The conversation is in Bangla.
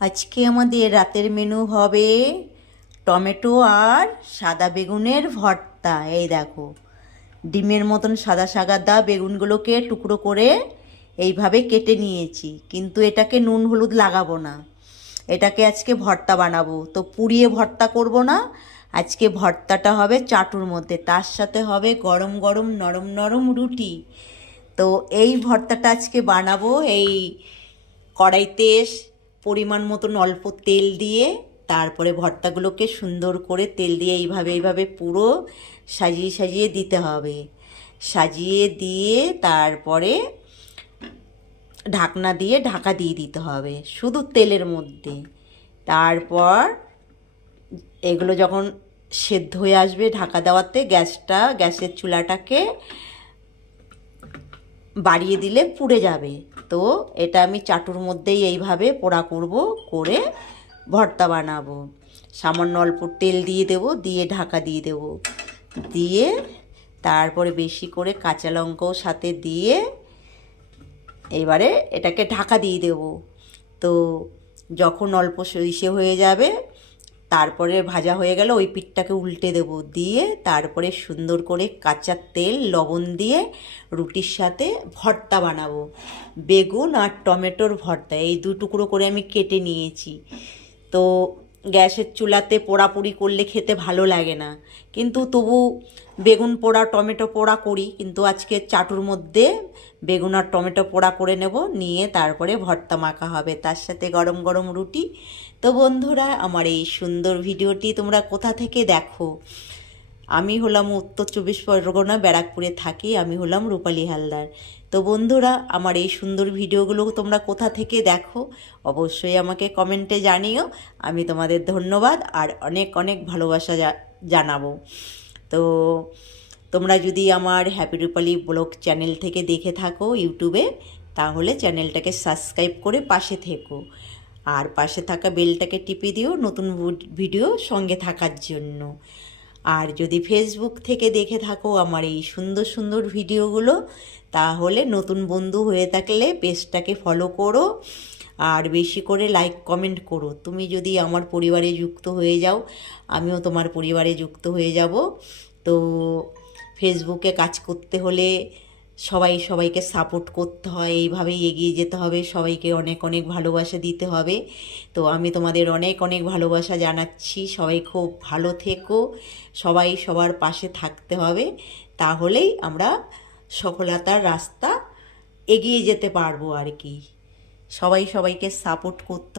আজকে আমাদের রাতের মেনু হবে টমেটো আর সাদা বেগুনের ভর্তা। এই দেখো, ডিমের মতন সাদা সাদা বেগুনগুলোকে টুকরো করে এইভাবে কেটে নিয়েছি, কিন্তু এটাকে নুন হলুদ লাগাবো না। এটাকে আজকে ভর্তা বানাবো, তো পুড়িয়ে ভর্তা করব না। আজকে ভর্তাটা হবে চাটুর মধ্যে, তার সাথে হবে গরম গরম নরম নরম রুটি। তো এই ভর্তাটা আজকে বানাবো। এই কড়াইতে পরিমাণ মতন অল্প তেল দিয়ে তারপরে ভর্তাগুলোকে সুন্দর করে তেল দিয়ে এইভাবে এইভাবে পুরো সাজিয়ে সাজিয়ে দিতে হবে। সাজিয়ে দিয়ে তারপরে ঢাকনা দিয়ে ঢাকা দিয়ে দিতে হবে শুধু তেলের মধ্যে। তারপর এগুলো যখন সেদ্ধ হয়ে আসবে ঢাকা দেওয়াতে গ্যাসের চুলাটাকে বাড়িয়ে দিলে পুড়ে যাবে। তো এটা আমি চাটুর মধ্যেই এইভাবে পোড়া করব, করে ভর্তা বানাবো। সামান্য অল্প তেল দিয়ে দেব, দিয়ে ঢাকা দিয়ে দেব, দিয়ে তারপরে বেশি করে কাঁচা লঙ্কাও সাথে দিয়ে এবারে এটাকে ঢাকা দিয়ে দেব। তো যখন অল্প ইসে হয়ে যাবে, তারপরে ভাজা হয়ে গেলে ওই পিঠটাকে উল্টে দেব, দিয়ে তারপরে সুন্দর করে কাঁচা তেল লবণ দিয়ে রুটির সাথে ভর্তা বানাবো। বেগুন আর টমেটোর ভর্তা এই দু টুকরো করে আমি কেটে নিয়েছি। তো গ্যাসের চুলাতে পোড়াপুড়ি করলে খেতে ভালো লাগে না, কিন্তু তবু বেগুন পোড়া টমেটো পোড়া করি। কিন্তু আজকে চাটুর মধ্যে বেগুন আর টমেটো পোড়া করে নেব, নিয়ে তারপরে ভর্তা মাখা হবে, তার সাথে গরম গরম রুটি। তো বন্ধুরা, আমার এই সুন্দর ভিডিওটি তোমরা কোথা থেকে দেখো? আমি হলাম উত্তর 24 পরগনা, ব্যারাকপুরে থাকি। আমি হলাম রূপালী হালদার। তো বন্ধুরা, আমার এই সুন্দর ভিডিওগুলো তোমরা কোথা থেকে দেখো অবশ্যই আমাকে কমেন্টে জানিও। আমি তোমাদের ধন্যবাদ আর অনেক অনেক ভালোবাসা জানাবো। তো তোমরা যদি আমার হ্যাপি রূপালী ব্লগ চ্যানেল থেকে দেখে থাকো ইউটিউবে, তাহলে চ্যানেলটাকে সাবস্ক্রাইব করে পাশে থেকো, আর পাশে থাকা বেলটাকে টিপে দিও নতুন ভিডিও সঙ্গে থাকার জন্য। আর যদি ফেসবুক থেকে দেখে থাকো আমার এই সুন্দর সুন্দর ভিডিওগুলো, তাহলে নতুন বন্ধু হয়ে থাকলে পেজটাকে ফলো করো আর বেশি করে লাইক কমেন্ট করো। তুমি যদি আমার পরিবারে যুক্ত হয়ে যাও, আমিও তোমার পরিবারে যুক্ত হয়ে যাব। তো ফেসবুকে কাজ করতে হলে সবাইকে সাপোর্ট করতে হয়, এইভাবেই এগিয়ে যেতে হবে, সবাইকে অনেক অনেক ভালোবাসা দিতে হবে। তো আমি তোমাদের অনেক অনেক ভালোবাসা জানাচ্ছি। সবাই খুব ভালো থেকো, সবাই সবার পাশে থাকতে হবে, তাহলেই আমরা সফলতার রাস্তা এগিয়ে যেতে পারবো আর কি। সবাইকে সাপোর্ট করতে